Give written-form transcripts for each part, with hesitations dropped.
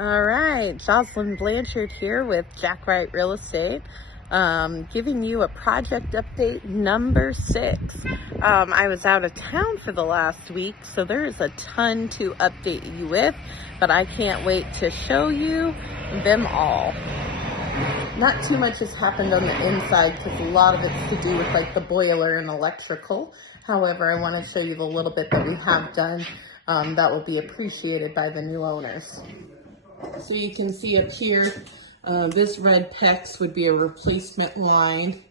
All right, Jocelyn Blanchard here with Jack Wright Real Estate, giving you a project update number 6. I was out of town for the last week, so there is a ton to update you with, but I can't wait to show you them all. Not too much has happened on the inside because a lot of it's to do with like the boiler and electrical. However, I want to show you the little bit that we have done that will be appreciated by the new owners. So you can see up here, this red PEX would be a replacement line.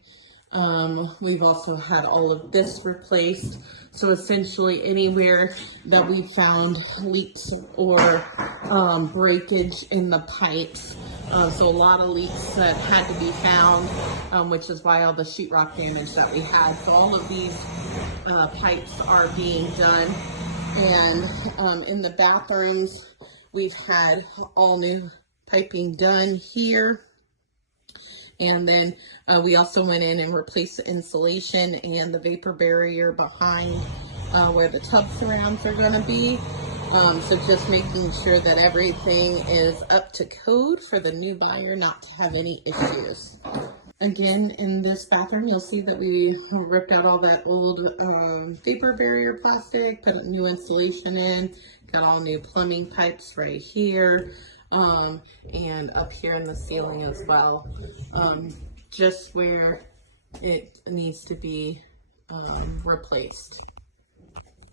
We've also had all of this replaced. So essentially anywhere that we found leaks or breakage in the pipes. So a lot of leaks that had to be found, which is why all the sheetrock damage that we had. So all of these pipes are being done. And in the bathrooms, we've had all new piping done here. And then we also went in and replaced the insulation and the vapor barrier behind where the tub surrounds are going to be. So just making sure that everything is up to code for the new buyer not to have any issues. Again, in this bathroom, you'll see that we ripped out all that old vapor barrier plastic, put new insulation in, got all new plumbing pipes right here, and up here in the ceiling as well, just where it needs to be replaced.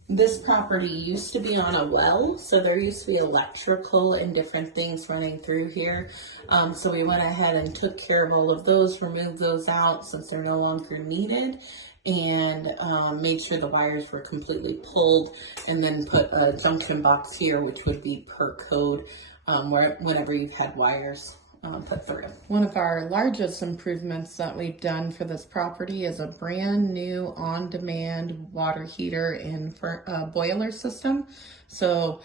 This property used to be on a well, so there used to be electrical and different things running through here. So we went ahead and took care of all of those, removed those out since they're no longer needed, and made sure the wires were completely pulled, and then put a junction box here, which would be per code whenever you've had wires put through. One of our largest improvements that we've done for this property is a brand new on-demand water heater and boiler system. So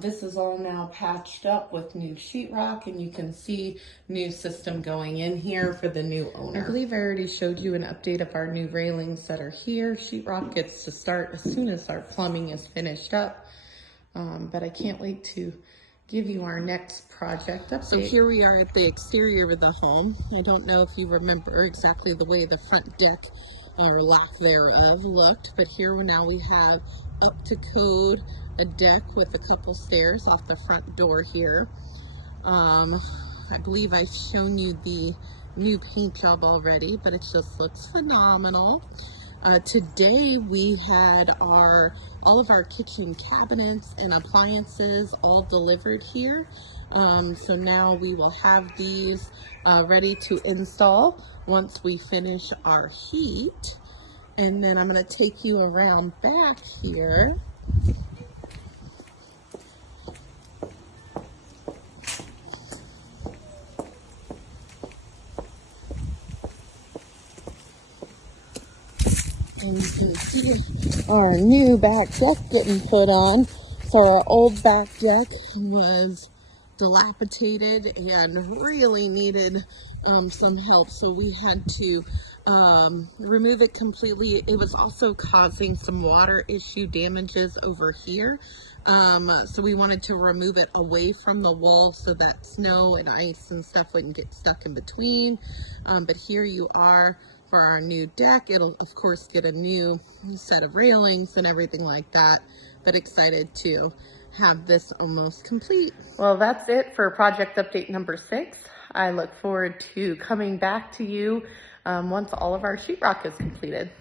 this is all now patched up with new sheetrock, and you can see new system going in here for the new owner. I believe I already showed you an update of our new railings that are here. Sheetrock gets to start as soon as our plumbing is finished up, but I can't wait to give you our next project update. So here we are at the exterior of the home. I don't know if you remember exactly the way the front deck or lack thereof looked, but here now we have up to code a deck with a couple stairs off the front door here. I believe I've shown you the new paint job already, but it just looks phenomenal. Today we had all of our kitchen cabinets and appliances all delivered here. So now we will have these ready to install once we finish our heat. And then I'm going to take you around back here. And you can see our new back deck getting put on. So our old back deck was dilapidated and really needed some help. So we had to remove it completely. It was also causing some water issue damages over here. So we wanted to remove it away from the wall so that snow and ice and stuff wouldn't get stuck in between. But here you are for our new deck. It'll of course get a new set of railings and everything like that, but excited to have this almost complete. Well, that's it for project update number 6. I look forward to coming back to you once all of our sheetrock is completed.